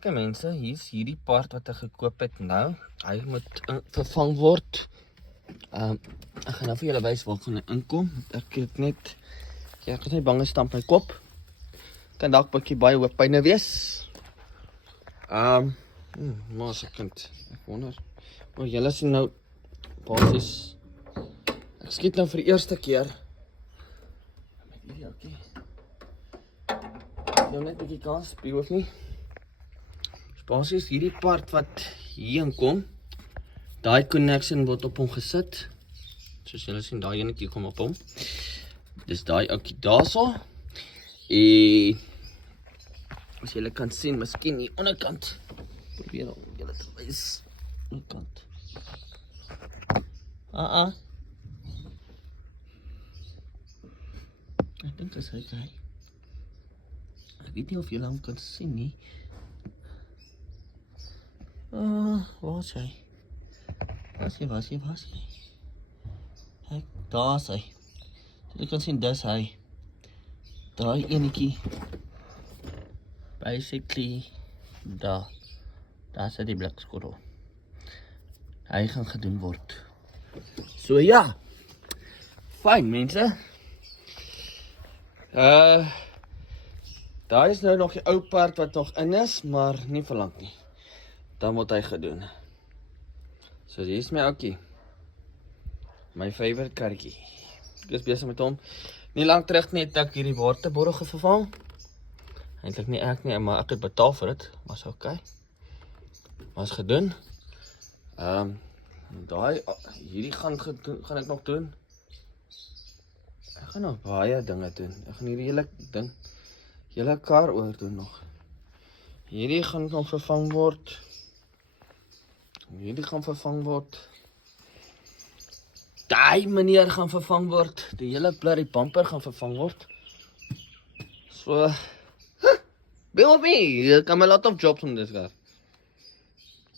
Oké mense, hier is hierdie part wat ek gekoop het nou. Hy moet vervang word. Ek gaan nou vir julle wys waar gaan hy inkom. Ek het net bang gestamp my kop. Kan dalk bietjie baie hoofpyne wees. Maar as 'n kind, ek wonder. Maar julle sien nou basies. Ek skiet nou vir die eerste keer. Met hierdie ouetjie. Jy net 'n bietjie kans, hoef nie. Basies hierdie part wat hier kom, daai connection word op hom gesit. Soos julle sien, daai enetjie kom op hom. Dis daai ouetjie daarso. En as julle kan sien, miskien die onderkant. Probeer om julle te wys. Onderkant. Ek dink as hy kyk. Ek weet nie of julle hom kan sien nie. Waar is hy? Waar is hy? Kijk, daar is hy. Jy kan sien, dis hy. Daai enetjie. Basically, daar sit die blikskottel. Hy gaan gedoen word. So ja. Fyn mense. Daar is nou nog die ou part wat nog in is, maar nie vir lank nie. Dan word hy gedoen. So hier is my ouetjie. My favorite karretjie. Ek is besig met hom. Nie lang terug net ek hierdie waterborrel vervang. Eintlik nie ek nie, maar ek het betaal vir dit. Maar is oké. Maar is gedoen. Hierdie gaan ek nog doen. Ek gaan nog baie dinge doen. Ek gaan hierdie hele kar oor doen nog. Hierdie gaan nog vervang word. Hierdie gaan vervang word. Daai meneer gaan vervang word. Die hele bloody bumper gaan vervang word. So, bear with me. There come a lot of jobs on this car.